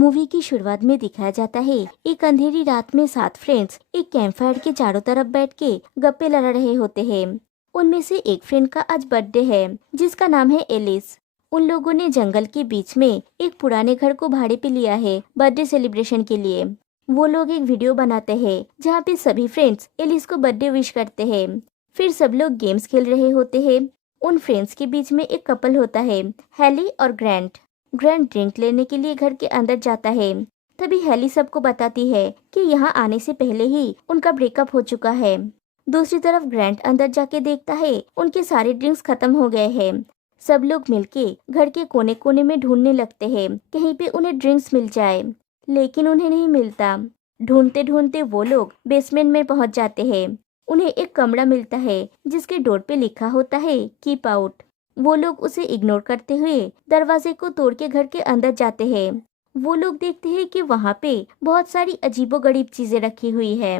Movie की शुरुआत में दिखाया जाता है एक अंधेरी रात में 7 फ्रेंड्स एक कैंप फायर के चारों तरफ बैठ के गप्पे लड़ा रहे होते हैं। उनमें से एक फ्रेंड का आज बर्थडे है जिसका नाम है एलिस। उन लोगों ने जंगल के बीच में एक पुराने घर को भाड़े पे लिया है बर्थडे सेलिब्रेशन के लिए। वो लोग एक वीडियो बनाते हैं जहाँ पे सभी फ्रेंड्स एलिस को बर्थडे विश करते हैं। फिर सब लोग गेम्स खेल रहे होते हैं। उन फ्रेंड्स के बीच में एक कपल होता है, हैली और ग्रैंट। ग्रैंट ड्रिंक लेने के लिए घर के अंदर जाता है। तभी हैली सबको बताती है कि यहाँ आने से पहले ही उनका ब्रेकअप हो चुका है। दूसरी तरफ ग्रैंट अंदर जाके देखता है उनके सारे ड्रिंक्स खत्म हो गए हैं। सब लोग मिलके घर के कोने कोने में ढूंढने लगते हैं कहीं पे उन्हें ड्रिंक्स मिल जाए, लेकिन उन्हें नहीं मिलता। ढूंढते ढूंढते वो लोग बेसमेंट में पहुंच जाते हैं। उन्हें एक कमरा मिलता है जिसके डोर पे लिखा होता है कीप आउट। वो लोग उसे इग्नोर करते हुए दरवाजे को तोड़ के घर के अंदर जाते हैं। वो लोग देखते हैं कि वहाँ पे बहुत सारी अजीबोगरीब चीजें रखी हुई है।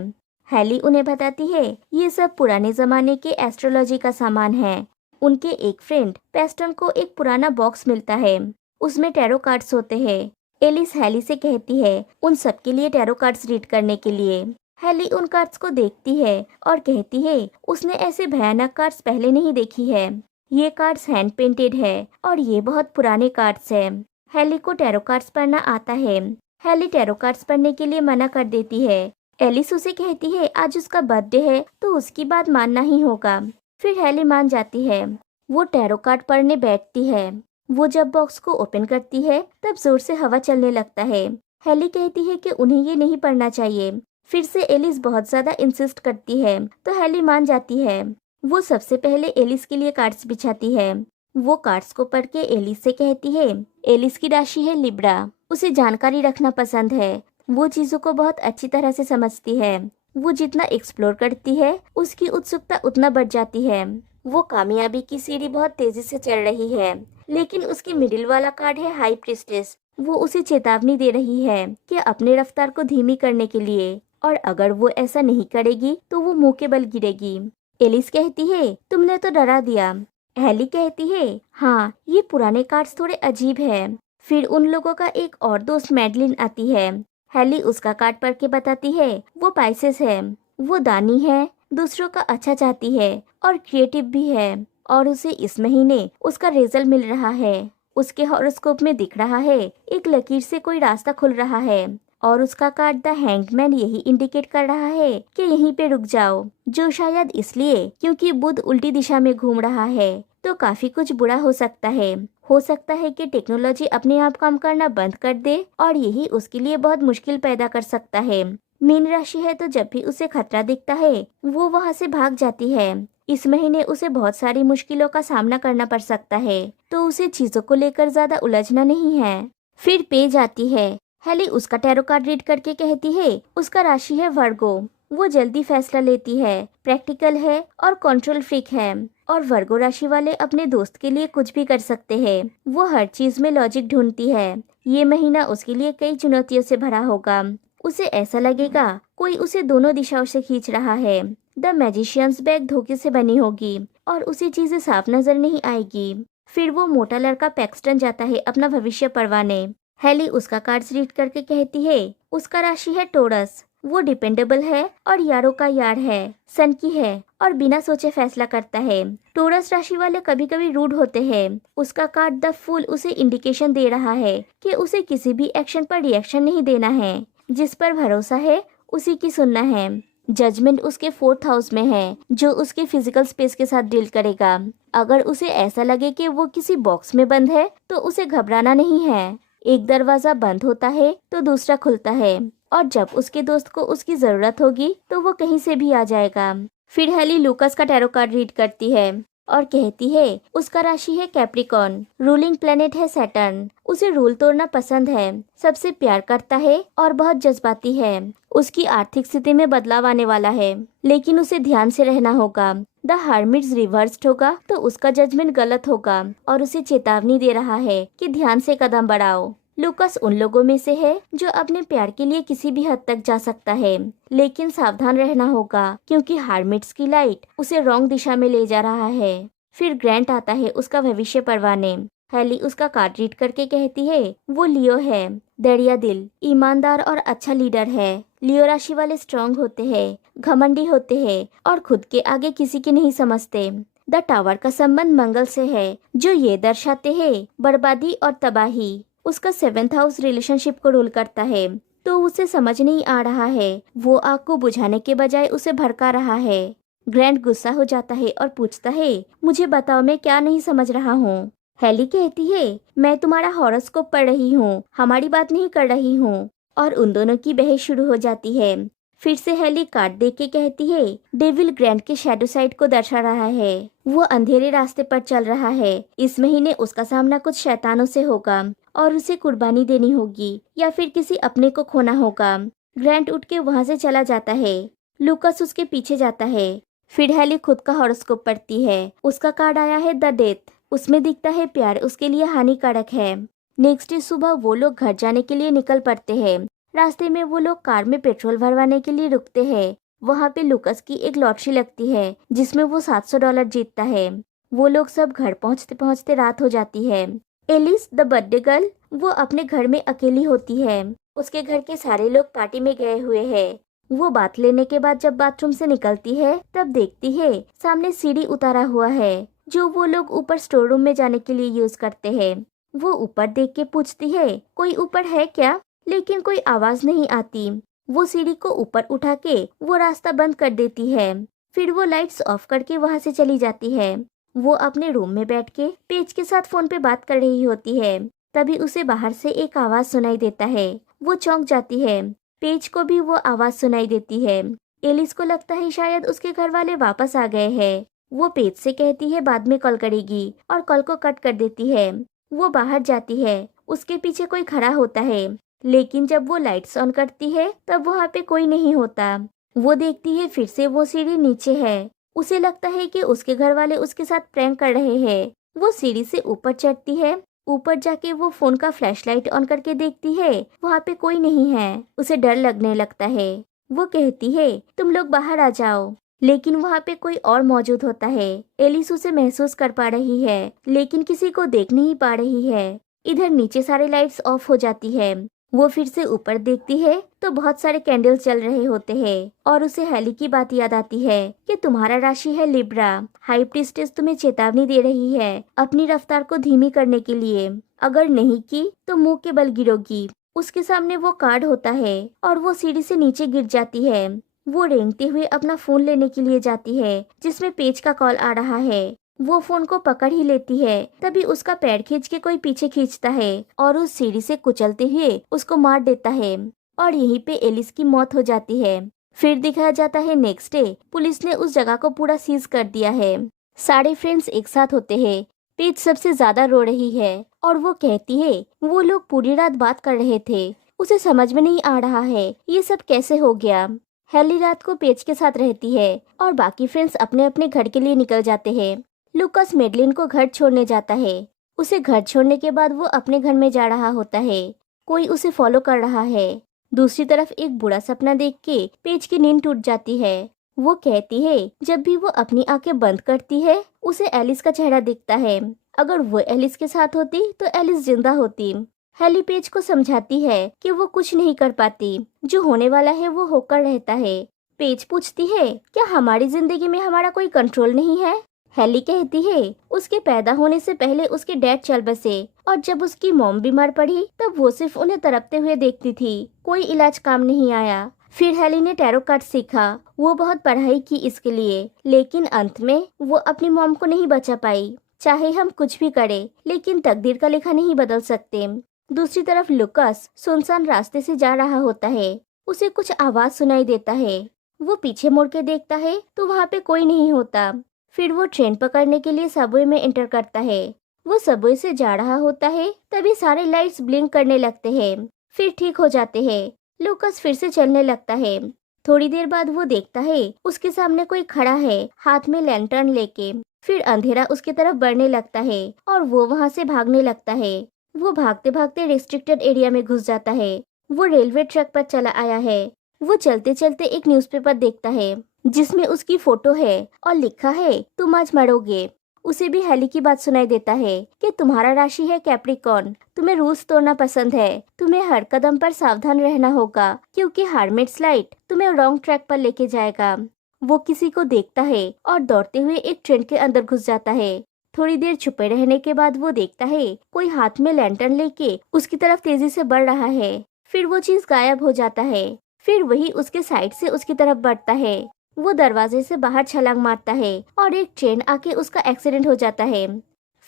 हैली उन्हें बताती है ये सब पुराने जमाने के एस्ट्रोलॉजी का सामान है। उनके एक फ्रेंड पेस्टन को एक पुराना बॉक्स मिलता है, उसमें टैरो कार्ड्स होते हैं। एलिस हैली से कहती है उन सबके लिए टैरो कार्ड्स रीड करने के लिए। हैली उन कार्ड्स को देखती है और कहती है उसने ऐसे भयानक कार्ड्स पहले नहीं देखी है। ये कार्ड्स हैंड पेंटेड है और ये बहुत पुराने कार्ड्स है। हैली को टैरो कार्ड्स पढ़ना आता है। हैली टैरो कार्ड्स पढ़ने के लिए मना कर देती है। एलिस उसे कहती है आज उसका बर्थडे है तो उसकी बात मानना ही होगा। फिर हैली मान जाती है। वो टैरो कार्ड पढ़ने बैठती है। वो जब बॉक्स को ओपन करती है तब जोर से हवा चलने लगता है। हैली कहती है कि उन्हें ये नहीं पढ़ना चाहिए। फिर से एलिस बहुत ज्यादा इंसिस्ट करती है तो हैली मान जाती है। वो सबसे पहले एलिस के लिए कार्ड्स बिछाती है। वो कार्ड्स को पढ़ के एलिस से कहती है एलिस की राशि है लिब्रा। उसे जानकारी रखना पसंद है। वो चीजों को बहुत अच्छी तरह से समझती है। वो जितना एक्सप्लोर करती है उसकी उत्सुकता उतना बढ़ जाती है। वो कामयाबी की सीढ़ी बहुत तेजी से चढ़ रही है, लेकिन उसकी मिडिल वाला कार्ड है हाई प्रिस्टेस। वो उसे चेतावनी दे रही है कि अपने रफ्तार को धीमी करने के लिए, और अगर वो ऐसा नहीं करेगी तो वो मुंह के बल गिरेगी। एलिस कहती है तुमने तो डरा दिया। हैली कहती है हाँ ये पुराने कार्ड्स थोड़े अजीब है। फिर उन लोगों का एक और दोस्त मैडलिन आती है। हैली उसका कार्ड पढ़ के बताती है वो पाइसेस है। वो दानी है, दूसरों का अच्छा चाहती है और क्रिएटिव भी है, और उसे इस महीने उसका रिजल्ट मिल रहा है। उसके हॉरोस्कोप में दिख रहा है एक लकीर से कोई रास्ता खुल रहा है, और उसका कार्ड द हैंगमैन यही इंडिकेट कर रहा है कि यहीं पे रुक जाओ, जो शायद इसलिए क्योंकि बुध उल्टी दिशा में घूम रहा है तो काफी कुछ बुरा हो सकता है। हो सकता है कि टेक्नोलॉजी अपने आप काम करना बंद कर दे और यही उसके लिए बहुत मुश्किल पैदा कर सकता है। मीन राशि है तो जब भी उसे खतरा दिखता है वो वहाँ से भाग जाती है। इस महीने उसे बहुत सारी मुश्किलों का सामना करना पड़ सकता है, तो उसे चीजों को लेकर ज्यादा उलझना नहीं है। फिर पेज आती है। हैली उसका टैरो कार्ड रीड करके कहती है उसका राशि है वर्गो। वो जल्दी फैसला लेती है, प्रैक्टिकल है और कंट्रोल फ्रीक है, और वर्गो राशि वाले अपने दोस्त के लिए कुछ भी कर सकते हैं। वो हर चीज में लॉजिक ढूंढती है। ये महीना उसके लिए कई चुनौतियों से भरा होगा। उसे ऐसा लगेगा कोई उसे दोनों दिशाओं से खींच रहा है। द मैजिशियंस बैग धोखे से बनी होगी और उसे चीजें साफ नजर नहीं आएगी। फिर वो मोटा लड़का पैक्सटन जाता है अपना भविष्य पढ़वाने। हैली उसका कार्ड्स रीड करके कहती है उसका राशि है टोरस। वो डिपेंडेबल है और यारों का यार है, सन की है और बिना सोचे फैसला करता है। टोरस राशि वाले कभी कभी रूड होते हैं। उसका कार्ड द फूल उसे इंडिकेशन दे रहा है कि उसे किसी भी एक्शन पर रिएक्शन नहीं देना है। जिस पर भरोसा है उसी की सुनना है। जजमेंट उसके 4th हाउस में है, जो उसके फिजिकल स्पेस के साथ डील करेगा। अगर उसे ऐसा लगे कि वो किसी बॉक्स में बंद है तो उसे घबराना नहीं है। एक दरवाजा बंद होता है तो दूसरा खुलता है, और जब उसके दोस्त को उसकी जरूरत होगी तो वो कहीं से भी आ जाएगा। फिर हैली लूकस का टैरो कार्ड रीड करती है और कहती है उसका राशि है कैप्रिकॉर्न। रूलिंग प्लेनेट है सैटर्न। उसे रूल तोड़ना पसंद है, सबसे प्यार करता है और बहुत जज्बाती है। उसकी आर्थिक स्थिति में बदलाव आने वाला है, लेकिन उसे ध्यान से रहना होगा। द हर्मिट्स रिवर्स्ड होगा तो उसका जजमेंट गलत होगा और उसे चेतावनी दे रहा है कि ध्यान से कदम बढ़ाओ। लूकस उन लोगों में से है जो अपने प्यार के लिए किसी भी हद तक जा सकता है, लेकिन सावधान रहना होगा क्योंकि हर्मिट्स की लाइट उसे रॉन्ग दिशा में ले जा रहा है। फिर ग्रैंट आता है उसका भविष्य पढ़वाने। हेली उसका कार्ड रीड करके कहती है वो लियो है, दरिया दिल, ईमानदार और अच्छा लीडर है। लियो राशि वाले स्ट्रांग होते हैं, घमंडी होते हैं और खुद के आगे किसी की नहीं समझते। द टावर का संबंध मंगल से है, जो ये दर्शाते हैं बर्बादी और तबाही। उसका 7th हाउस रिलेशनशिप को रूल करता है, तो उसे समझ नहीं आ रहा है। वो आग को बुझाने के बजाय उसे भड़का रहा है। ग्रैंट गुस्सा हो जाता है और पूछता है मुझे बताओ मैं क्या नहीं समझ रहा हूँ। हेली कहती है मैं तुम्हारा हॉरोस्कोप पढ़ रही हूँ, हमारी बात नहीं कर रही हूँ। और उन दोनों की बहस शुरू हो जाती है। फिर से हेली कार्ड देख के कहती है डेविल ग्रैंट के शैडो साइड को दर्शा रहा है। वो अंधेरे रास्ते पर चल रहा है। इस महीने उसका सामना कुछ शैतानों से होगा और उसे कुर्बानी देनी होगी या फिर किसी अपने को खोना होगा। ग्रैंट उठ के वहाँ से चला जाता है। लूकस उसके पीछे जाता है। फिर हेली खुद का हॉरोस्कोप पढ़ती है। उसका कार्ड आया है द डेथ। उसमें दिखता है प्यार उसके लिए हानिकारक है। नेक्स्ट डे सुबह वो लोग घर जाने के लिए निकल पड़ते हैं। रास्ते में वो लोग कार में पेट्रोल भरवाने के लिए रुकते हैं। वहाँ पे लूकस की एक लॉटरी लगती है जिसमें वो $700 जीतता है। वो लोग सब घर पहुँचते पहुँचते रात हो जाती है। एलिस द बर्थडे गर्ल वो अपने घर में अकेली होती है। उसके घर के सारे लोग पार्टी में गए हुए हैं। वो बात लेने के बाद जब बाथरूम से निकलती है तब देखती है सामने सीढ़ी उतारा हुआ है जो वो लोग ऊपर स्टोर रूम में जाने के लिए यूज करते हैं। वो ऊपर देख के पूछती है कोई ऊपर है क्या, लेकिन कोई आवाज नहीं आती। वो सीढ़ी को ऊपर उठा के वो रास्ता बंद कर देती है। फिर वो लाइट्स ऑफ करके वहाँ से चली जाती है। वो अपने रूम में बैठ के पेज के साथ फोन पे बात कर रही होती है। तभी उसे बाहर से एक आवाज सुनाई देता है। वो चौंक जाती है। पेज को भी वो आवाज सुनाई देती है। एलिस को लगता है शायद उसके घर वाले वापस आ गए हैं। वो पेज से कहती है बाद में कॉल करेगी और कॉल को कट कर देती है। वो बाहर जाती है। उसके पीछे कोई खड़ा होता है, लेकिन जब वो लाइट्स ऑन करती है तब वहाँ पे कोई नहीं होता। वो देखती है फिर से वो सीढ़ी नीचे है। उसे लगता है कि उसके घर वाले उसके साथ प्रैंक कर रहे हैं। वो सीढ़ी से ऊपर चढ़ती है। ऊपर जाके वो फोन का फ्लैशलाइट ऑन करके देखती है, वहाँ पे कोई नहीं है। उसे डर लगने लगता है। वो कहती है तुम लोग बाहर आ जाओ, लेकिन वहाँ पे कोई और मौजूद होता है। एलिस उसे महसूस कर पा रही है, लेकिन किसी को देख नहीं पा रही है। इधर नीचे सारे लाइट्स ऑफ हो जाती है। वो फिर से ऊपर देखती है तो बहुत सारे कैंडल चल रहे होते हैं और उसे हेली की बात याद आती है कि तुम्हारा राशि है लिब्रा। हाई प्रीस्टेस तुम्हें चेतावनी दे रही है अपनी रफ्तार को धीमी करने के लिए। अगर नहीं की तो मुंह के बल गिरोगी। उसके सामने वो कार्ड होता है और वो सीढ़ी से नीचे गिर जाती है। वो रेंगते हुए अपना फोन लेने के लिए जाती है जिसमें पेज का कॉल आ रहा है। वो फोन को पकड़ ही लेती है, तभी उसका पैर खींच के कोई पीछे खींचता है और उस सीढ़ी से कुचलते हुए उसको मार देता है और यहीं पे एलिस की मौत हो जाती है। फिर दिखाया जाता है नेक्स्ट डे पुलिस ने उस जगह को पूरा सीज कर दिया है। सारे फ्रेंड्स एक साथ होते हैं। पेज सबसे ज्यादा रो रही है और वो कहती है वो लोग पूरी रात बात कर रहे थे। उसे समझ में नहीं आ रहा है ये सब कैसे हो गया। हेली रात को पेज के साथ रहती है और बाकी फ्रेंड्स अपने अपने घर के लिए निकल जाते हैं। लूकस मेडलिन को घर छोड़ने जाता है। उसे घर छोड़ने के बाद वो अपने घर में जा रहा होता है। कोई उसे फॉलो कर रहा है। दूसरी तरफ एक बुरा सपना देख के पेज की नींद टूट जाती है। वो कहती है जब भी वो अपनी आंखें बंद करती है उसे एलिस का चेहरा दिखता है। अगर वो एलिस के साथ होती तो एलिस जिंदा होती। हेली पेज को समझाती है कि वो कुछ नहीं कर पाती, जो होने वाला है वो होकर रहता है। पेज पूछती है क्या हमारी जिंदगी में हमारा कोई कंट्रोल नहीं है। हेली कहती है उसके पैदा होने से पहले उसके डैड चल बसे और जब उसकी मॉम बीमार पड़ी तब वो सिर्फ उन्हें तड़पते हुए देखती थी, कोई इलाज काम नहीं आया। फिर हेली ने टैरो कार्ड सीखा। वो बहुत पढ़ाई की इसके लिए, लेकिन अंत में वो अपनी मॉम को नहीं बचा पाई। चाहे हम कुछ भी करें, लेकिन तकदीर का लेखा नहीं बदल सकते। दूसरी तरफ लुकस सुनसान रास्ते से जा रहा होता है। उसे कुछ आवाज सुनाई देता है। वो पीछे मुड़ के देखता है तो वहाँ पे कोई नहीं होता। फिर वो ट्रेन पकड़ने के लिए सबवे में एंटर करता है। वो सबवे से जा रहा होता है तभी सारे लाइट्स ब्लिंक करने लगते हैं, फिर ठीक हो जाते हैं। लूकस फिर से चलने लगता है। थोड़ी देर बाद वो देखता है उसके सामने कोई खड़ा है हाथ में लैंटर्न लेके। फिर अंधेरा उसकी तरफ बढ़ने लगता है और वो वहाँ से भागने लगता है। वो भागते भागते रेस्ट्रिक्टेड एरिया में घुस जाता है। वो रेलवे ट्रैक पर चला आया है। वो चलते चलते एक न्यूज़पेपर देखता है जिसमें उसकी फोटो है और लिखा है तुम आज मरोगे। उसे भी हेली की बात सुनाई देता है कि तुम्हारा राशि है कैप्रिकॉर्न, तुम्हें रूल्स तोड़ना पसंद है, तुम्हें हर कदम पर सावधान रहना होगा क्योंकि हार्मेट्स लाइट तुम्हें रॉन्ग ट्रैक पर लेके जाएगा। वो किसी को देखता है और दौड़ते हुए एक ट्रेन के अंदर घुस जाता है। थोड़ी देर छुपे रहने के बाद वो देखता है कोई हाथ में लैंटर्न लेके उसकी तरफ तेजी से बढ़ रहा है। फिर वो चीज गायब हो जाता है। फिर वही उसके साइड से उसकी तरफ बढ़ता है। वो दरवाजे से बाहर छलांग मारता है और एक ट्रेन आके उसका एक्सीडेंट हो जाता है।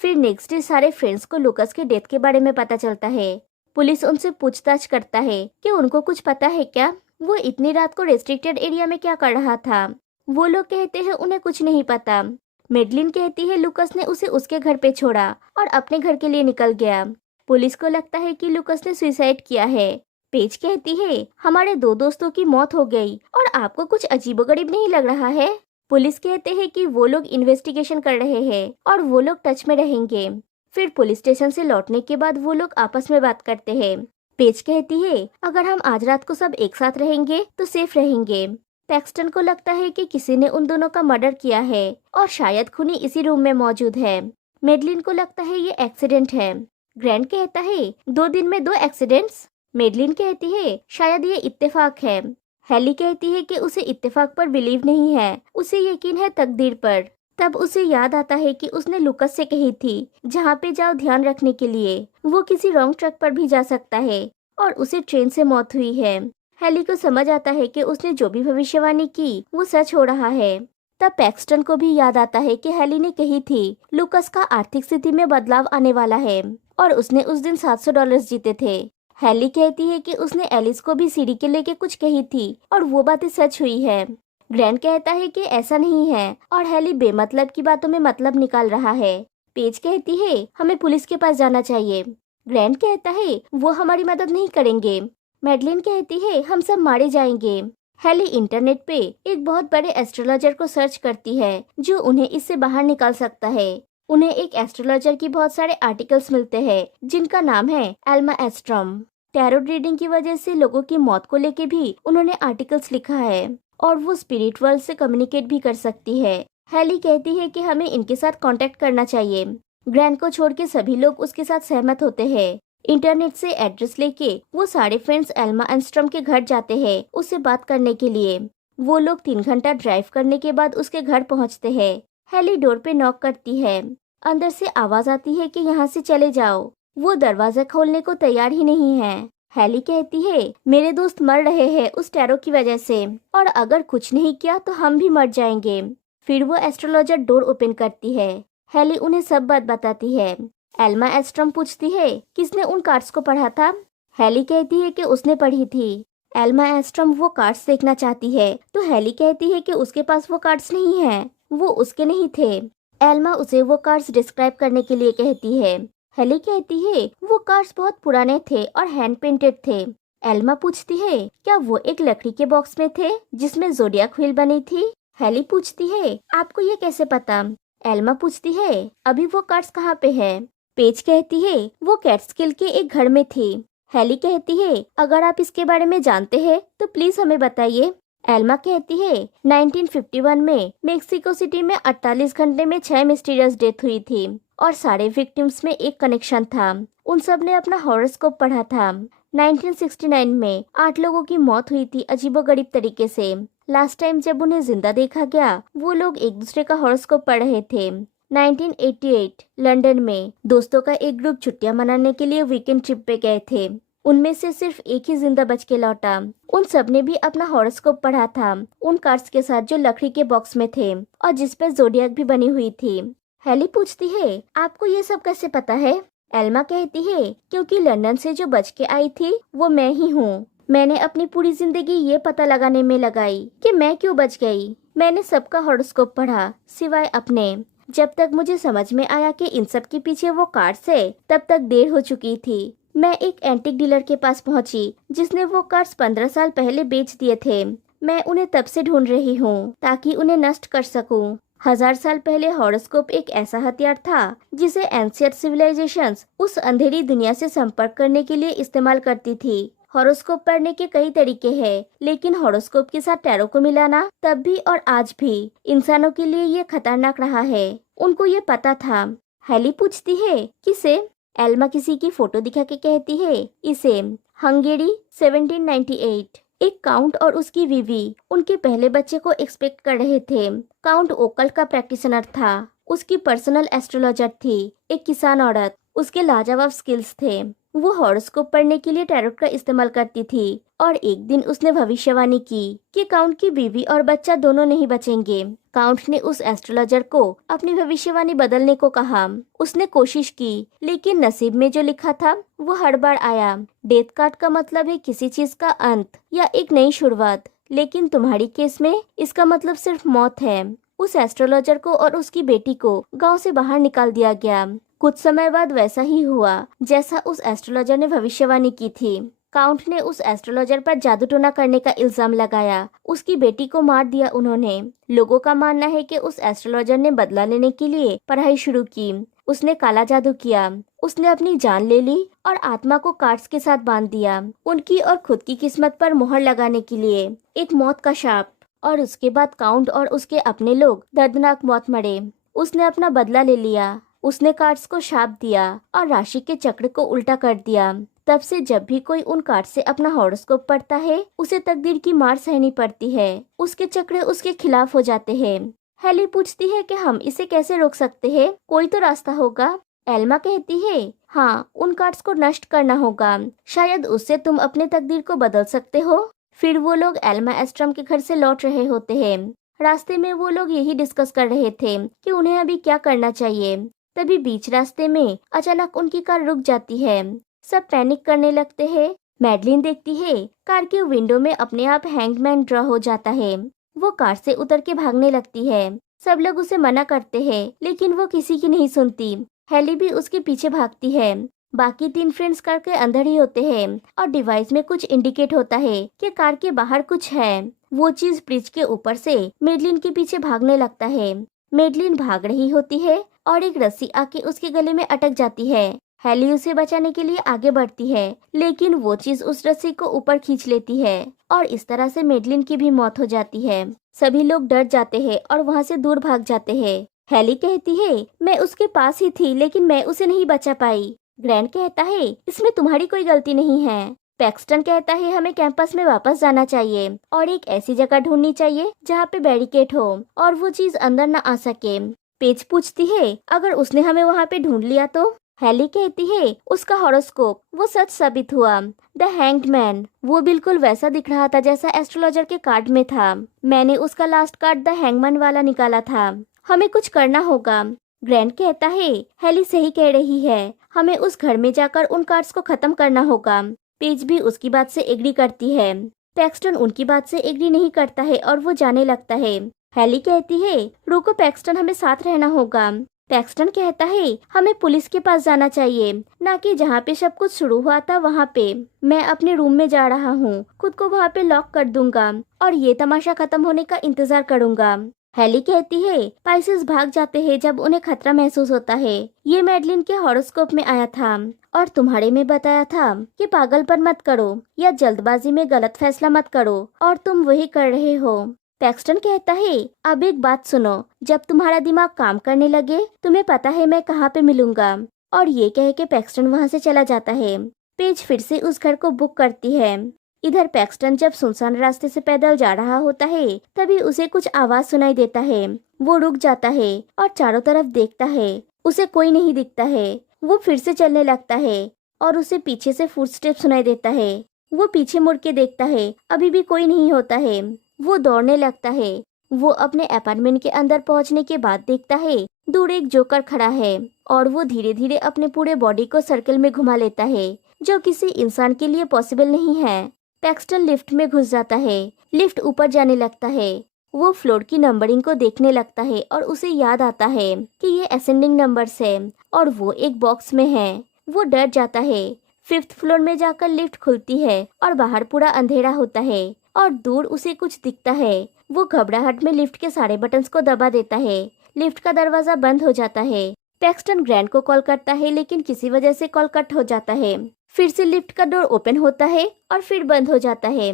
फिर नेक्स्ट डे सारे फ्रेंड्स को लुकस के डेथ के बारे में पता चलता है। पुलिस उनसे पूछताछ करता है कि उनको कुछ पता है क्या, वो इतनी रात को रेस्ट्रिक्टेड एरिया में क्या कर रहा था। वो लोग कहते हैं उन्हें कुछ नहीं पता। मेडलिन कहती है लुकस ने उसे उसके घर पे छोड़ा और अपने घर के लिए निकल गया। पुलिस को लगता है कि लुकस ने सुसाइड किया है। पेज कहती है हमारे 2 दोस्तों की मौत हो गई और आपको कुछ अजीबोगरीब नहीं लग रहा है। पुलिस कहते हैं कि वो लोग इन्वेस्टिगेशन कर रहे हैं और वो लोग टच में रहेंगे। फिर पुलिस स्टेशन से लौटने के बाद वो लोग आपस में बात करते हैं। पेज कहती है अगर हम आज रात को सब एक साथ रहेंगे तो सेफ रहेंगे। पैक्सटन को लगता है कि किसी ने उन दोनों का मर्डर किया है और शायद खूनी इसी रूम में मौजूद है। मेडलिन को लगता है ये एक्सीडेंट है। ग्रैंड कहता है 2 दिन में 2 एक्सीडेंट्स। मेडलिन कहती है शायद ये इत्तेफाक है। हेली कहती है कि उसे इत्तेफाक पर बिलीव नहीं है, उसे यकीन है तकदीर पर। तब उसे याद आता है कि उसने लुकस से कही थी जहाँ पे जाओ ध्यान रखने के लिए, वो किसी रॉन्ग ट्रैक पर भी जा सकता है और उसे ट्रेन से मौत हुई है। हेली को समझ आता है कि उसने जो भी भविष्यवाणी की वो सच हो रहा है। तब पैक्सटन को भी याद आता है कि हेली ने कही थी लुकस का आर्थिक स्थिति में बदलाव आने वाला है और उसने उस दिन $700 जीते थे। हेली कहती है कि उसने एलिस को भी सीढ़ी के लेके कुछ कही थी और वो बातें सच हुई है। ग्रैंड कहता है कि ऐसा नहीं है और हेली बेमतलब की बातों में मतलब निकाल रहा है। पेज कहती है हमें पुलिस के पास जाना चाहिए। ग्रैंड कहता है वो हमारी मदद नहीं करेंगे। मेडलिन कहती है हम सब मारे जाएंगे। हेली इंटरनेट पे एक बहुत बड़े एस्ट्रोलॉजर को सर्च करती है जो उन्हें इससे बाहर निकाल सकता है। उन्हें एक एस्ट्रोलॉजर की बहुत सारे आर्टिकल्स मिलते हैं जिनका नाम है एल्मा एस्ट्रॉम। टैरोट रीडिंग की वजह से लोगों की मौत को लेके भी उन्होंने आर्टिकल्स लिखा है और वो स्पिरिट वर्ल्ड से कम्युनिकेट भी कर सकती है। हेली कहती है कि हमें इनके साथ कांटेक्ट करना चाहिए। ग्रैंड को छोड़ के सभी लोग उसके साथ सहमत होते हैं। इंटरनेट से एड्रेस लेके वो सारे फ्रेंड्स एल्मा एस्ट्रॉम के घर जाते हैं उससे बात करने के लिए। वो लोग 3 घंटा ड्राइव करने के बाद उसके घर पहुंचते हैं। हेली डोर पे नॉक करती है। अंदर से आवाज आती है कि यहाँ से चले जाओ। वो दरवाजा खोलने को तैयार ही नहीं है। हेली कहती है मेरे दोस्त मर रहे हैं उस टैरो की वजह से और अगर कुछ नहीं किया तो हम भी मर जाएंगे। फिर वो एस्ट्रोलॉजर डोर ओपन करती है। हेली उन्हें सब बात बताती है। एल्मा एस्ट्रॉम पूछती है किसने उन कार्ड्स को पढ़ा था। हेली कहती है कि उसने पढ़ी थी। एल्मा एस्ट्रॉम वो कार्ड्स देखना चाहती है तो हेली कहती है कि उसके पास वो कार्ड्स नहीं है, वो उसके नहीं थे। एल्मा उसे वो कार्ड्स डिस्क्राइब करने के लिए कहती है। हेली कहती है वो कार्ड्स बहुत पुराने थे और हैंड पेंटेड थे। एल्मा पूछती है क्या वो एक लकड़ी के बॉक्स में थे जिसमें ज़ोडियाक व्हील बनी थी। हेली पूछती है आपको ये कैसे पता। एल्मा पूछती है अभी वो कार्ड्स कहाँ पे है। पेज कहती है वो कैट्सकिल के एक घर में थी। हेली कहती है अगर आप इसके बारे में जानते हैं तो प्लीज हमें बताइए। एल्मा कहती है 1951 में मेक्सिको सिटी में 48 घंटे में 6 मिस्टीरियस डेथ हुई थी और सारे विक्टिम्स में एक कनेक्शन था। उन सब ने अपना हॉरोस्कोप पढ़ा था। 1969 में 8 लोगों की मौत हुई थी अजीबोगरीब तरीके से। लास्ट टाइम जब उन्हें जिंदा देखा गया वो लोग एक दूसरे का हॉरोस्कोप पढ़ रहे थे। 1988 लंदन में दोस्तों का एक ग्रुप छुट्टियां मनाने के लिए वीकेंड ट्रिप पे गए थे। उनमें से सिर्फ एक ही जिंदा बच के लौटा। उन सब ने भी अपना हॉरोस्कोप पढ़ा था उन कार्ड्स के साथ जो लकड़ी के बॉक्स में थे और जिस पे ज़ोडियाक भी बनी हुई थी। हेली पूछती है आपको ये सब कैसे पता है। एल्मा कहती है क्योंकि लंदन से जो बच के आई थी वो मैं ही हूँ। मैंने अपनी पूरी जिंदगी ये पता लगाने में लगाई कि मैं क्यों बच गई। मैंने सबका हॉरोस्कोप पढ़ा सिवाय अपने। जब तक मुझे समझ में आया कि इन सब के पीछे वो कार्ड्स है तब तक देर हो चुकी थी। मैं एक एंटीक डीलर के पास पहुंची जिसने वो कार्ड्स 15 साल पहले बेच दिए थे। मैं उन्हें तब से ढूंढ रही हूँ ताकि उन्हें नष्ट कर सकूं। 1000 साल पहले हॉरोस्कोप एक ऐसा हथियार था जिसे एंशिएंट सिविलाइजेशंस उस अंधेरी दुनिया से संपर्क करने के लिए इस्तेमाल करती थी। हॉरोस्कोप पढ़ने के कई तरीके हैं, लेकिन हॉरोस्कोप के साथ टैरो को मिलाना तब भी और आज भी इंसानों के लिए ये खतरनाक रहा है। उनको ये पता था। हेली पूछती है किसे? एल्मा किसी की फोटो दिखा के कहती है इसे। हंगेरी 1798। एक काउंट और उसकी बीवी उनके पहले बच्चे को एक्सपेक्ट कर रहे थे। काउंट ओकल्ट का प्रैक्टिशनर था, उसकी पर्सनल एस्ट्रोलॉजर थी। एक किसान औरत, उसके लाजवाब स्किल्स थे। वो हॉरोस्कोप पढ़ने के लिए टैरोट का इस्तेमाल करती थी और एक दिन उसने भविष्यवाणी की कि काउंट की बीवी और बच्चा दोनों नहीं बचेंगे। काउंट ने उस एस्ट्रोलॉजर को अपनी भविष्यवाणी बदलने को कहा। उसने कोशिश की, लेकिन नसीब में जो लिखा था वो हर बार आया। डेथ कार्ड का मतलब है किसी चीज का अंत या एक नई शुरुआत, लेकिन तुम्हारी केस में इसका मतलब सिर्फ मौत है। उस एस्ट्रोलॉजर को और उसकी बेटी को गांव से बाहर निकाल दिया गया। कुछ समय बाद वैसा ही हुआ जैसा उस एस्ट्रोलॉजर ने भविष्यवाणी की थी। काउंट ने उस एस्ट्रोलॉजर पर जादू टोना करने का इल्जाम लगाया। उसकी बेटी को मार दिया उन्होंने। लोगों का मानना है कि उस एस्ट्रोलॉजर ने बदला लेने के लिए पढ़ाई शुरू की। उसने काला जादू किया। उसने अपनी जान ले ली और आत्मा को कार्ड्स के साथ बांध दिया, उनकी और खुद की किस्मत पर मोहर लगाने के लिए। एक मौत का शाप। और उसके बाद काउंट और उसके अपने लोग दर्दनाक मौत मरे। उसने अपना बदला ले लिया। उसने कार्ड्स को शाप दिया और राशि के चक्र को उल्टा कर दिया। तब से जब भी कोई उन कार्ड से अपना हॉरोस्कोप पढ़ता है, उसे तकदीर की मार सहनी पड़ती है। उसके चक्र उसके खिलाफ हो जाते हैं। हेली पूछती है कि हम इसे कैसे रोक सकते हैं? कोई तो रास्ता होगा। एल्मा कहती है हाँ, उन कार्ड्स को नष्ट करना होगा। शायद उससे तुम अपने तकदीर को बदल सकते हो। फिर वो लोग एल्मा एस्ट्रम के घर से लौट रहे होते हैं। रास्ते में वो लोग यही डिस्कस कर रहे थे कि उन्हें अभी क्या करना चाहिए। तभी बीच रास्ते में अचानक उनकी कार रुक जाती है। सब पैनिक करने लगते हैं। मैडलिन देखती है कार के विंडो में अपने आप हैंगमैन ड्रॉ हो जाता है। वो कार से उतर के भागने लगती है। सब लोग उसे मना करते हैं, लेकिन वो किसी की नहीं सुनती। हेली भी उसके पीछे भागती है। बाकी 3 फ्रेंड्स कार के अंदर ही होते हैं और डिवाइस में कुछ इंडिकेट होता है कि कार के बाहर कुछ है। वो चीज ब्रिज के ऊपर से मेडलिन के पीछे भागने लगता है। मेडलिन भाग रही होती है और एक रस्सी आके उसके गले में अटक जाती है। हेली उसे बचाने के लिए आगे बढ़ती है, लेकिन वो चीज उस रस्सी को ऊपर खींच लेती है और इस तरह से मेडलिन की भी मौत हो जाती है। सभी लोग डर जाते हैं और वहाँ से दूर भाग जाते हैं। हेली कहती है मैं उसके पास ही थी, लेकिन मैं उसे नहीं बचा पाई। ग्रैंड कहता है इसमें तुम्हारी कोई गलती नहीं है। पैक्सटन कहता है हमें कैंपस में वापस जाना चाहिए और एक ऐसी जगह ढूंढनी चाहिए जहाँ पे बैरिकेड हो और वो चीज अंदर न आ सके। पेज पूछती है अगर उसने हमें वहाँ पे ढूंढ लिया तो? हेली कहती है उसका हॉरोस्कोप वो सच साबित हुआ। द हैंग्ड मैन वो बिल्कुल वैसा दिख रहा था जैसा एस्ट्रोलॉजर के कार्ड में था। मैंने उसका लास्ट कार्ड द हैंगमैन वाला निकाला था। हमें कुछ करना होगा। ग्रैंड कहता है हेली सही कह रही है, हमें उस घर में जाकर उन कार्ड्स को खत्म करना होगा। पेज भी उसकी बात से एग्री करती है। पैक्सटन उनकी बात से एग्री नहीं करता है और वो जाने लगता है। हेली कहती है रुको पैक्सटन, हमें साथ रहना होगा। पैक्सटन कहता है हमें पुलिस के पास जाना चाहिए, ना कि जहाँ पे सब कुछ शुरू हुआ था वहाँ पे। मैं अपने रूम में जा रहा हूँ, खुद को वहाँ पे लॉक कर दूंगा और ये तमाशा खत्म होने का इंतजार करूंगा। हेली कहती है पाइसेस भाग जाते हैं जब उन्हें खतरा महसूस होता है। ये मैडलिन के हॉरोस्कोप में आया था और तुम्हारे में बताया था कि पागलपन मत करो या जल्दबाजी में गलत फैसला मत करो, और तुम वही कर रहे हो। पैक्सटन कहता है अब एक बात सुनो, जब तुम्हारा दिमाग काम करने लगे तुम्हें पता है मैं कहाँ पे मिलूंगा। और ये कह के पैक्सटन वहाँ से चला जाता है। पेज फिर से उस घर को बुक करती है। इधर पैक्सटन जब सुनसान रास्ते से पैदल जा रहा होता है, तभी उसे कुछ आवाज सुनाई देता है। वो रुक जाता है और चारों तरफ देखता है। उसे कोई नहीं दिखता है। वो फिर से चलने लगता है और उसे पीछे से फुटस्टेप सुनाई देता है। वो पीछे मुड़ के देखता है, अभी भी कोई नहीं होता है। वो दौड़ने लगता है। वो अपने अपार्टमेंट के अंदर पहुंचने के बाद देखता है दूर एक जोकर खड़ा है और वो धीरे धीरे अपने पूरे बॉडी को सर्कल में घुमा लेता है, जो किसी इंसान के लिए पॉसिबल नहीं है। पैक्सटन लिफ्ट में घुस जाता है। लिफ्ट ऊपर जाने लगता है। वो फ्लोर की नंबरिंग को देखने लगता है और उसे याद आता है कि ये असेंडिंग नंबर्स है और वो एक बॉक्स में है। वो डर जाता है। 5th फ्लोर में जाकर लिफ्ट खुलती है और बाहर पूरा अंधेरा होता है और दूर उसे कुछ दिखता है। वो घबराहट में लिफ्ट के सारे बटन्स को दबा देता है। लिफ्ट का दरवाजा बंद हो जाता है। पैक्सटन ग्रैंड को कॉल करता है, लेकिन किसी वजह से कॉल कट हो जाता है। फिर से लिफ्ट का डोर ओपन होता है और फिर बंद हो जाता है।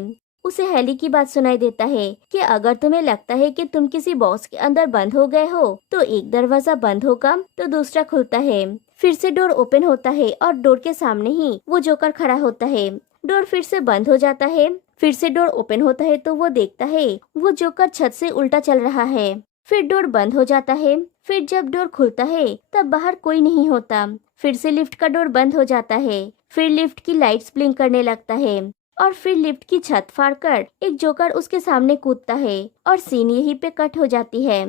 उसे हेली की बात सुनाई देता है कि अगर तुम्हें लगता है कि तुम किसी बॉक्स के अंदर बंद हो गए हो तो एक दरवाजा बंद होगा तो दूसरा खुलता है। फिर से डोर ओपन होता है और डोर के सामने ही वो जोकर खड़ा होता है। डोर फिर से बंद हो जाता है। फिर से डोर ओपन होता है तो वो देखता है वो जोकर छत से उल्टा चल रहा है। फिर डोर बंद हो जाता है। फिर जब डोर खुलता है तब बाहर कोई नहीं होता। फिर से लिफ्ट का डोर बंद हो जाता है। फिर लिफ्ट की लाइट्स ब्लिंक करने लगता है और फिर लिफ्ट की छत फाड़कर एक जोकर उसके सामने कूदता है और सीन यहीं पे कट हो जाती है।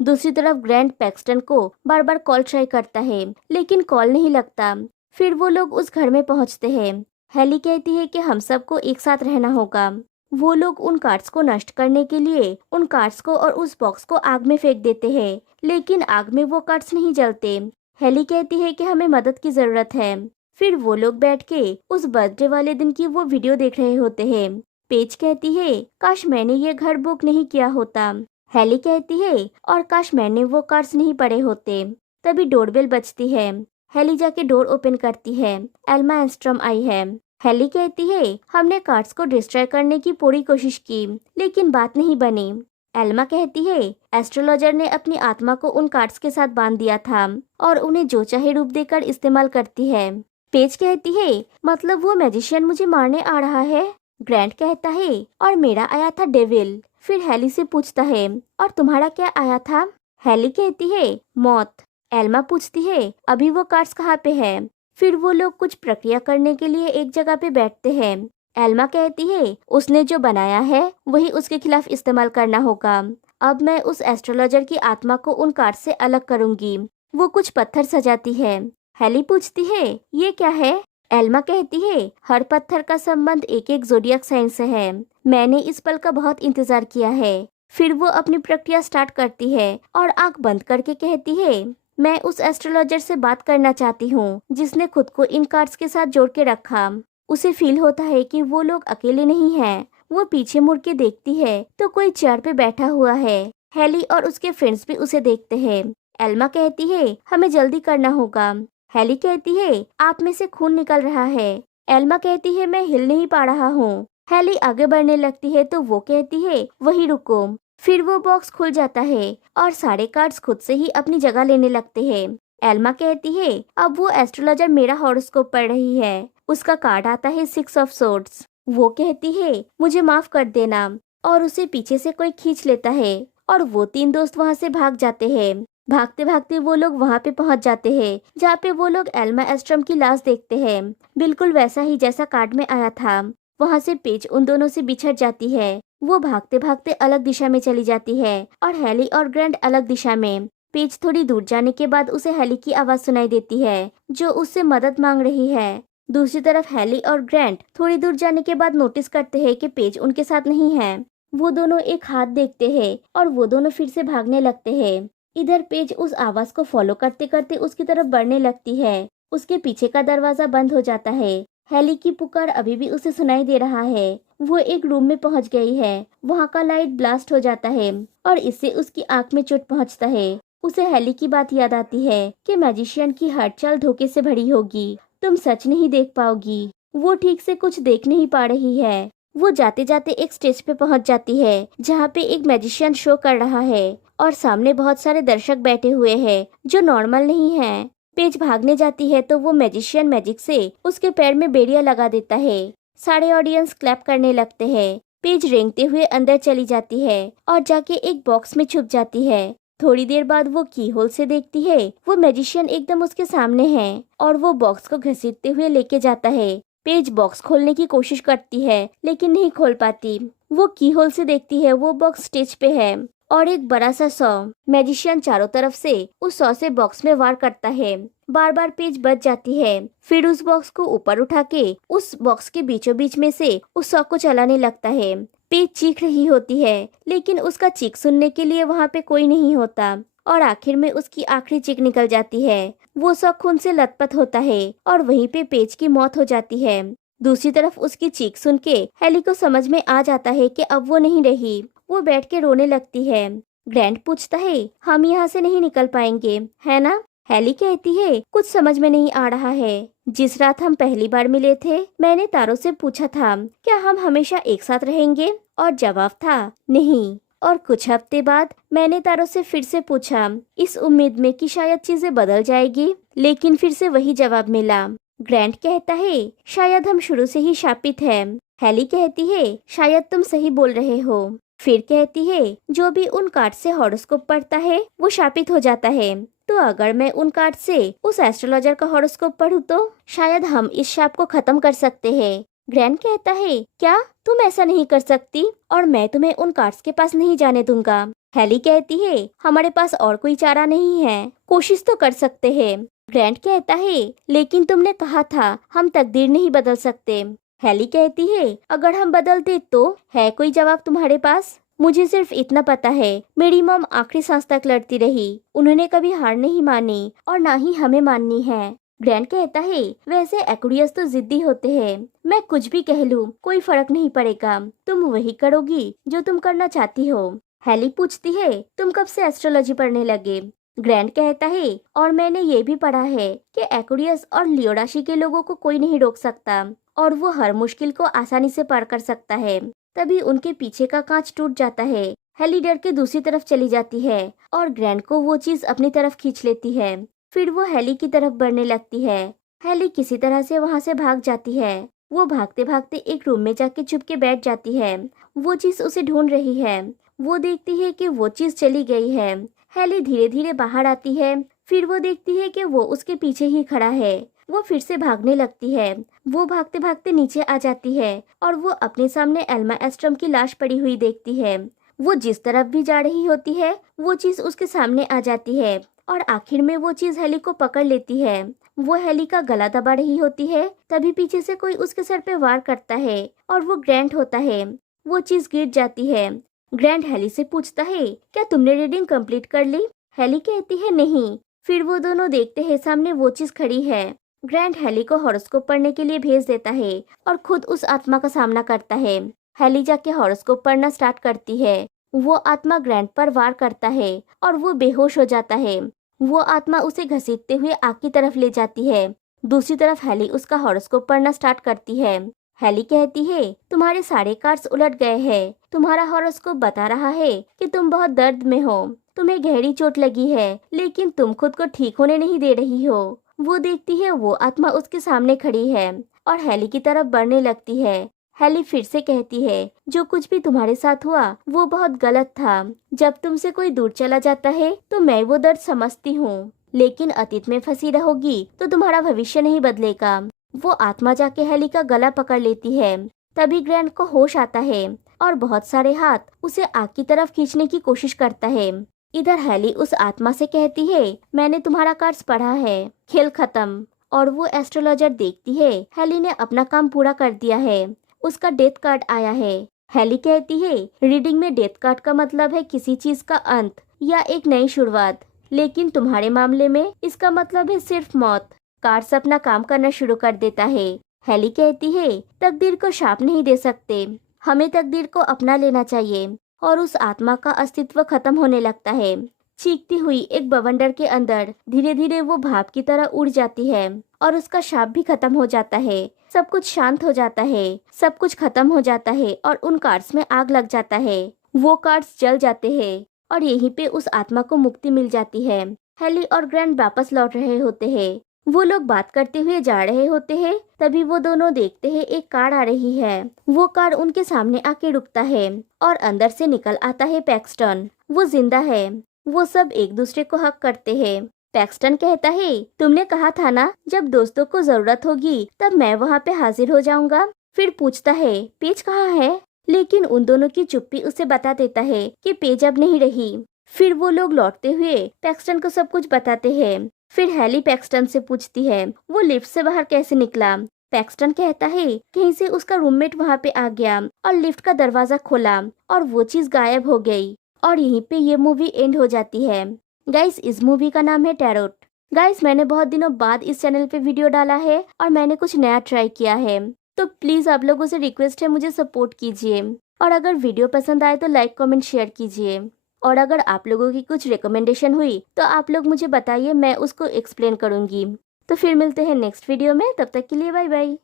दूसरी तरफ ग्रैंड पैक्सटन को बार बार कॉल ट्राई करता है लेकिन कॉल नहीं लगता। फिर वो लोग उस घर में पहुंचते हैं। हेली कहती है कि हम सबको एक साथ रहना होगा। वो लोग उन कार्ड्स को नष्ट करने के लिए उन कार्ड्स को और उस बॉक्स को आग में फेंक देते हैं लेकिन आग में वो कार्ड्स नहीं जलते। हेली कहती है कि हमें मदद की जरूरत है। फिर वो लोग बैठ के उस बर्थडे वाले दिन की वो वीडियो देख रहे होते हैं। पेज कहती है काश मैंने ये घर बुक नहीं किया होता। हेली कहती है और काश मैंने वो कार्ड्स नहीं पढ़े होते। तभी डोरबेल बजती है। हेली जाके डोर ओपन करती है। एल्मा एंस्ट्रॉम आई है। हेली कहती है हमने कार्ड्स को डिस्ट्रॉय करने की पूरी कोशिश की लेकिन बात नहीं बनी। एल्मा कहती है एस्ट्रोलॉजर ने अपनी आत्मा को उन कार्ड्स के साथ बांध दिया था और उन्हें जो चाहे रूप देकर इस्तेमाल करती है। पेज कहती है मतलब वो मैजिशियन मुझे मारने आ रहा है। ग्रैंट कहता है और मेरा आया था डेविल। फिर हेली से पूछता है और तुम्हारा क्या आया था। हेली कहती है मौत। एल्मा पूछती है अभी वो कार्ड्स कहाँ पे है। फिर वो लोग कुछ प्रक्रिया करने के लिए एक जगह पे बैठते हैं। एल्मा कहती है उसने जो बनाया है वही उसके खिलाफ इस्तेमाल करना होगा। अब मैं उस एस्ट्रोलॉजर की आत्मा को उन कार्ड से अलग करूंगी। वो कुछ पत्थर सजाती है। हेली पूछती है ये क्या है। एल्मा कहती है हर पत्थर का संबंध एक एक ज़ोडिएक साइन से है। मैंने इस पल का बहुत इंतजार किया है। फिर वो अपनी प्रक्रिया स्टार्ट करती है और आंख बंद करके कहती है मैं उस एस्ट्रोलॉजर से बात करना चाहती हूँ जिसने खुद को इन कार्ड्स के साथ जोड़ के रखा। उसे फील होता है कि वो लोग अकेले नहीं हैं। वो पीछे मुड़ के देखती है तो कोई चेयर पे बैठा हुआ है। हेली और उसके फ्रेंड्स भी उसे देखते हैं। एल्मा कहती है हमें जल्दी करना होगा। हेली कहती है आप में से खून निकल रहा है। एल्मा कहती है मैं हिल नहीं पा रहा हूँ। हेली आगे बढ़ने लगती है तो वो कहती है वहीं रुको। फिर वो बॉक्स खुल जाता है और सारे कार्ड्स खुद से ही अपनी जगह लेने लगते हैं। एल्मा कहती है अब वो एस्ट्रोलॉजर मेरा हॉरोस्कोप पढ़ रही है। उसका कार्ड आता है 6 ऑफ सोर्ड्स। वो कहती है मुझे माफ कर देना और उसे पीछे से कोई खींच लेता है और वो 3 दोस्त वहाँ से भाग जाते हैं। भागते भागते वो लोग वहाँ पे पहुँच जाते हैं जहाँ पे वो लोग एल्मा एस्ट्रम की लाश देखते हैं। बिल्कुल वैसा ही जैसा कार्ड में आया था। वहाँ से पेज उन दोनों से बिछड़ जाती है। वो भागते भागते अलग दिशा में चली जाती है और हेली और ग्रैंट अलग दिशा में। पेज थोड़ी दूर जाने के बाद उसे हेली की आवाज सुनाई देती है जो उससे मदद मांग रही है। दूसरी तरफ हेली और ग्रैंट थोड़ी दूर जाने के बाद नोटिस करते हैं कि पेज उनके साथ नहीं है। वो दोनों एक हाथ देखते हैं और वो दोनों फिर से भागने लगते हैं। इधर पेज उस आवाज को फॉलो करते करते उसकी तरफ बढ़ने लगती है। उसके पीछे का दरवाजा बंद हो जाता है। हेली की पुकार अभी भी उसे सुनाई दे रहा है। वो एक रूम में पहुंच गई है। वहाँ का लाइट ब्लास्ट हो जाता है और इससे उसकी आंख में चोट पहुंचता है। उसे हेली की बात याद आती है कि मैजिशियन की हर चाल धोखे से भरी होगी। तुम सच नहीं देख पाओगी। वो ठीक से कुछ देख नहीं पा रही है। वो जाते जाते एक स्टेज पे पहुंच जाती है जहाँ पे एक मैजिशियन शो कर रहा है और सामने बहुत सारे दर्शक बैठे हुए हैं जो नॉर्मल नहीं है। पेज भागने जाती है तो वो मैजिशियन मैजिक से उसके पैर में बेड़िया लगा देता है। सारे ऑडियंस क्लैप करने लगते हैं। पेज रेंगते हुए अंदर चली जाती है और जाके एक बॉक्स में छुप जाती है। थोड़ी देर बाद वो की होल से देखती है वो मैजिशियन एकदम उसके सामने है और वो बॉक्स को घसीटते हुए लेके जाता है। पेज बॉक्स खोलने की कोशिश करती है लेकिन नहीं खोल पाती। वो की होल से देखती है वो बॉक्स स्टेज पे है और एक बड़ा सा सॉ। मैजिशियन चारों तरफ से उस सॉ से बॉक्स में वार करता है। बार बार पेज बच जाती है। फिर उस बॉक्स को ऊपर उठा के उस बॉक्स के बीचों बीच में से उस सॉ को चलाने लगता है। पेज चीख रही होती है लेकिन उसका चीख सुनने के लिए वहाँ पे कोई नहीं होता और आखिर में उसकी आखिरी चीख निकल जाती है। वो सॉ खून से लथपथ होता है और वहीं पे पेज की मौत हो जाती है। दूसरी तरफ उसकी चीख सुन के हेली को समझ में आ जाता है कि अब वो नहीं रही। वो बैठ के रोने लगती है। ग्रैंट पूछता है हम यहाँ से नहीं निकल पाएंगे है ना। हेली कहती है कुछ समझ में नहीं आ रहा है। जिस रात हम पहली बार मिले थे मैंने तारों से पूछा था क्या हम हमेशा एक साथ रहेंगे, और जवाब था नहीं। और कुछ हफ्ते बाद मैंने तारों से फिर से पूछा, इस उम्मीद में कि शायद चीजें बदल जाएगी, लेकिन फिर से वही जवाब मिला। ग्रैंट कहता है शायद हम शुरू से ही शापित हैं। हेली कहती है शायद तुम सही बोल रहे हो। फिर कहती है जो भी उन कार्ड से हॉरोस्कोप पढ़ता है वो शापित हो जाता है। तो अगर मैं उन कार्ड से उस एस्ट्रोलॉजर का हॉरोस्कोप पढूं तो शायद हम इस शाप को खत्म कर सकते हैं। ग्रैंड कहता है क्या तुम ऐसा नहीं कर सकती, और मैं तुम्हें उन कार्ड्स के पास नहीं जाने दूंगा। हेली कहती है हमारे पास और कोई चारा नहीं है, कोशिश तो कर सकते हैं। ग्रैंड कहता है लेकिन तुमने कहा था हम तकदीर नहीं बदल सकते। हेली कहती है अगर हम बदलते तो है कोई जवाब तुम्हारे पास? मुझे सिर्फ इतना पता है मेरी मॉम आखिरी सांस तक लड़ती रही, उन्होंने कभी हार नहीं मानी और ना ही हमें माननी है। ग्रैंड कहता है वैसे एक्वेरियस तो जिद्दी होते हैं, मैं कुछ भी कह लूं कोई फर्क नहीं पड़ेगा, तुम वही करोगी जो तुम करना चाहती हो। हेली पूछती है तुम कब से एस्ट्रोलॉजी पढ़ने लगे? ग्रैंड कहता है और मैंने ये भी पढ़ा है कि एक्वेरियस और लियो राशि के लोगों को कोई नहीं रोक सकता और वो हर मुश्किल को आसानी से पार कर सकता है। तभी उनके पीछे का कांच टूट जाता है। हेली डर के दूसरी तरफ चली जाती है और ग्रैंड को वो चीज अपनी तरफ खींच लेती है। फिर वो हेली की तरफ बढ़ने लगती है। हेली किसी तरह से वहाँ से भाग जाती है। वो भागते भागते एक रूम में जाके चुप के बैठ जाती है। वो चीज उसे ढूंढ रही है। वो देखती है कि वो चीज चली गई है। हेली धीरे धीरे बाहर आती है। फिर वो देखती है कि वो उसके पीछे ही खड़ा है। वो फिर से भागने लगती है। वो भागते भागते नीचे आ जाती है और वो अपने सामने एल्मा एस्ट्रम की लाश पड़ी हुई देखती है। वो जिस तरफ भी जा रही होती है वो चीज उसके सामने आ जाती है और आखिर में वो चीज हेली को पकड़ लेती है। वो हेली का गला दबा रही होती है, तभी पीछे से कोई उसके सर पे वार करता है और वो ग्रैंट होता है। वो चीज गिर जाती है। ग्रैंट हेली से पूछता है क्या तुमने रीडिंग कंप्लीट कर ली? हेली कहती है नहीं। फिर वो दोनों देखते हैं सामने वो चीज खड़ी है। ग्रैंट हेली को हॉरोस्कोप पढ़ने के लिए भेज देता है और खुद उस आत्मा का सामना करता है। हेली जाके हॉरोस्कोप पढ़ना स्टार्ट करती है। वो आत्मा ग्रैंट पर वार करता है और वो बेहोश हो जाता है। वो आत्मा उसे घसीटते हुए आग की तरफ ले जाती है। दूसरी तरफ हेली उसका हॉरोस्कोप पढ़ना स्टार्ट करती है। हेली कहती है तुम्हारे सारे कार्ड्स उलट गए हैं। तुम्हारा हॉरोस्कोप बता रहा है कि तुम बहुत दर्द में हो, तुम्हें गहरी चोट लगी है, लेकिन तुम खुद को ठीक होने नहीं दे रही हो। वो देखती है वो आत्मा उसके सामने खड़ी है और हेली की तरफ बढ़ने लगती है। हेली फिर से कहती है जो कुछ भी तुम्हारे साथ हुआ वो बहुत गलत था। जब तुमसे कोई दूर चला जाता है तो मैं वो दर्द समझती हूँ, लेकिन अतीत में फंसी रहोगी तो तुम्हारा भविष्य नहीं बदलेगा। वो आत्मा जाके हेली का गला पकड़ लेती है। तभी ग्रैंड को होश आता है और बहुत सारे हाथ उसे आग की तरफ खींचने की कोशिश करता है। इधर हेली उस आत्मा से कहती है मैंने तुम्हारा कार्ड्स पढ़ा है, खेल खत्म। और वो एस्ट्रोलॉजर देखती है हेली ने अपना काम पूरा कर दिया है, उसका डेथ कार्ड आया है। हेली कहती है रीडिंग में डेथ कार्ड का मतलब है किसी चीज का अंत या एक नई शुरुआत, लेकिन तुम्हारे मामले में इसका मतलब है सिर्फ मौत। कार्ड्स अपना काम करना शुरू कर देता है। हेली कहती है तकदीर को शाप नहीं दे सकते, हमें तकदीर को अपना लेना चाहिए। और उस आत्मा का अस्तित्व खत्म होने लगता है। चीखती हुई एक बवंडर के अंदर धीरे धीरे वो भाप की तरह उड़ जाती है और उसका शाप भी खत्म हो जाता है। सब कुछ शांत हो जाता है, सब कुछ खत्म हो जाता है और उन कार्ड्स में आग लग जाता है। वो कार्ड्स जल जाते हैं और यहीं पे उस आत्मा को मुक्ति मिल जाती है। हेली और ग्रैंड वापस लौट रहे होते हैं। वो लोग बात करते हुए जा रहे होते हैं। तभी वो दोनों देखते हैं एक कार आ रही है। वो कार उनके सामने आके रुकता है और अंदर से निकल आता है पैक्सटन। वो जिंदा है। वो सब एक दूसरे को हक करते हैं। पैक्सटन कहता है तुमने कहा था ना जब दोस्तों को जरूरत होगी तब मैं वहाँ पे हाजिर हो जाऊंगा। फिर पूछता है पेज कहाँ है, लेकिन उन दोनों की चुप्पी उसे बता देता है कि पेज अब नहीं रही। फिर वो लोग लौटते हुए पैक्सटन को सब कुछ बताते हैं। फिर हेली पैक्सटन से पूछती है वो लिफ्ट से बाहर कैसे निकला। पैक्सटन कहता है कहीं से उसका रूममेट वहाँ पे आ गया और लिफ्ट का दरवाजा खोला और वो चीज गायब हो गई। और यहीं पे ये मूवी एंड हो जाती है। गाइस इस मूवी का नाम है टैरोट। गाइस मैंने बहुत दिनों बाद इस चैनल पे वीडियो डाला है और मैंने कुछ नया ट्राई किया है, तो प्लीज आप लोगों से रिक्वेस्ट है मुझे सपोर्ट कीजिए। और अगर वीडियो पसंद आए तो लाइक कमेंट शेयर कीजिए। और अगर आप लोगों की कुछ रिकमेंडेशन हुई तो आप लोग मुझे बताइए, मैं उसको एक्सप्लेन करूंगी। तो फिर मिलते हैं नेक्स्ट वीडियो में, तब तक के लिए बाय बाय।